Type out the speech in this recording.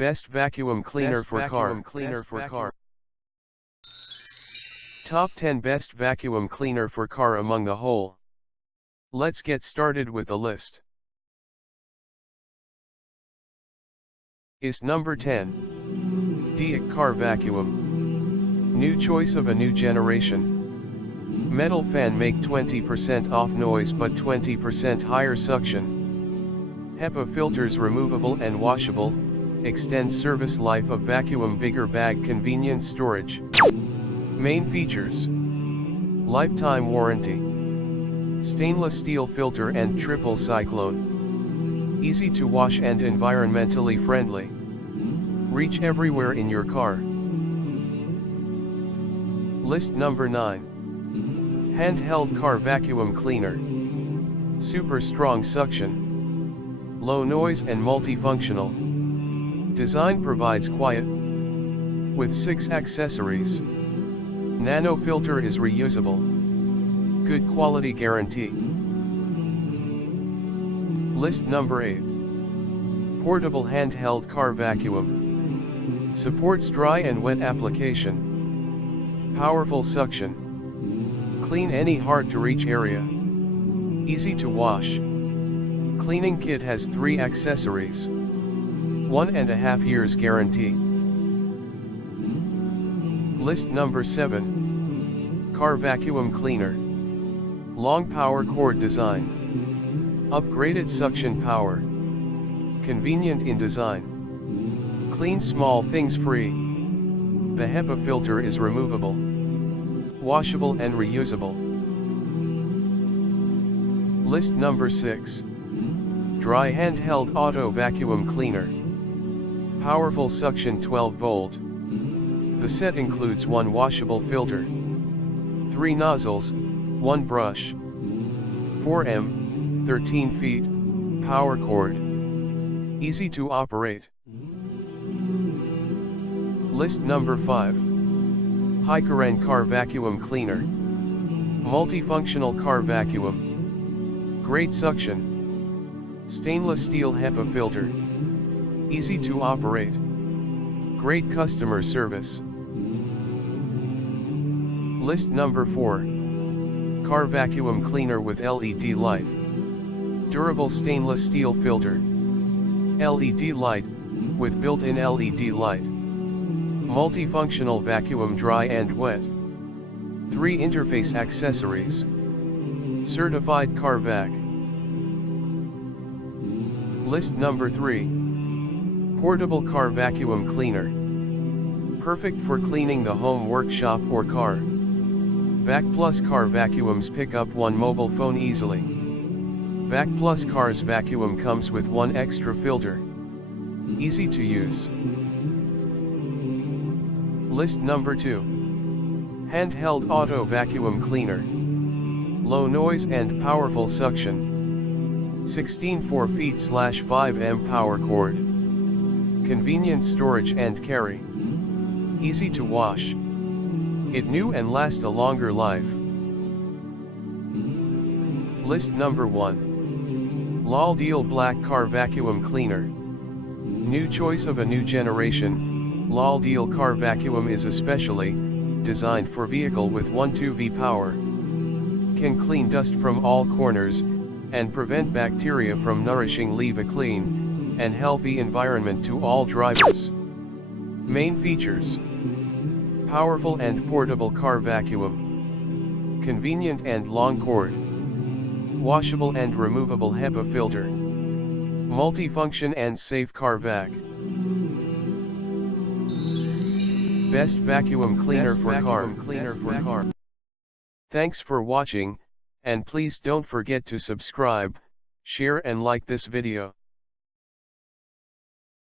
Best vacuum cleaner for car. Top 10 best vacuum cleaner for car among the whole. Let's get started with the list. Is number 10. DEIK Car Vacuum. New choice of a new generation. Metal fan make 20% off noise but 20% higher suction. HEPA filters removable and washable, extends service life of vacuum, bigger bag, convenient storage. Main features: lifetime warranty, stainless steel filter and triple cyclone, easy to wash and environmentally friendly. Reach everywhere in your car. List number 9. Handheld car vacuum cleaner. Super strong suction, low noise and multifunctional. Design provides quiet, with 6 accessories. Nano filter is reusable. Good quality guarantee. List number 8. Portable handheld car vacuum. Supports dry and wet application. Powerful suction. Clean any hard to reach area. Easy to wash. Cleaning kit has 3 accessories. 1.5 years guarantee. List number 7. Car vacuum cleaner. Long power cord design. Upgraded suction power. Convenient in design. Clean small things free. The HEPA filter is removable, washable and reusable. List number 6. Dry handheld auto vacuum cleaner. Powerful suction 12 volt. The set includes 1 washable filter, 3 nozzles, 1 brush, 4M, 13 feet, power cord. Easy to operate. List number 5. Hikeren car vacuum cleaner. Multifunctional car vacuum. Great suction. Stainless steel HEPA filter. Easy to operate. Great customer service. List number 4. Car vacuum cleaner with LED light. Durable stainless steel filter. LED light, with built-in LED light. Multifunctional vacuum, dry and wet. 3 interface accessories. Certified car vac. List number 3. Portable car vacuum cleaner. Perfect for cleaning the home, workshop or car. Vac Plus car vacuums pick up 1 mobile phone easily. Vac Plus car's vacuum comes with 1 extra filter. Easy to use. List number 2. Handheld auto vacuum cleaner. Low noise and powerful suction. 16 4 feet/5M power cord. Convenient storage and carry. Easy to wash. It new and last a longer life. List number 1. LOLLDEAL black car vacuum cleaner. New choice of a new generation. LOLLDEAL car vacuum is especially designed for vehicle with 1.2V power. Can clean dust from all corners and prevent bacteria from nourishing, leave a clean and healthy environment to all drivers. Main features: powerful and portable car vacuum, convenient and long cord, washable and removable HEPA filter, multifunction and safe car vac. Best vacuum cleaner for car. Thanks for watching, and please don't forget to subscribe, share and like this video.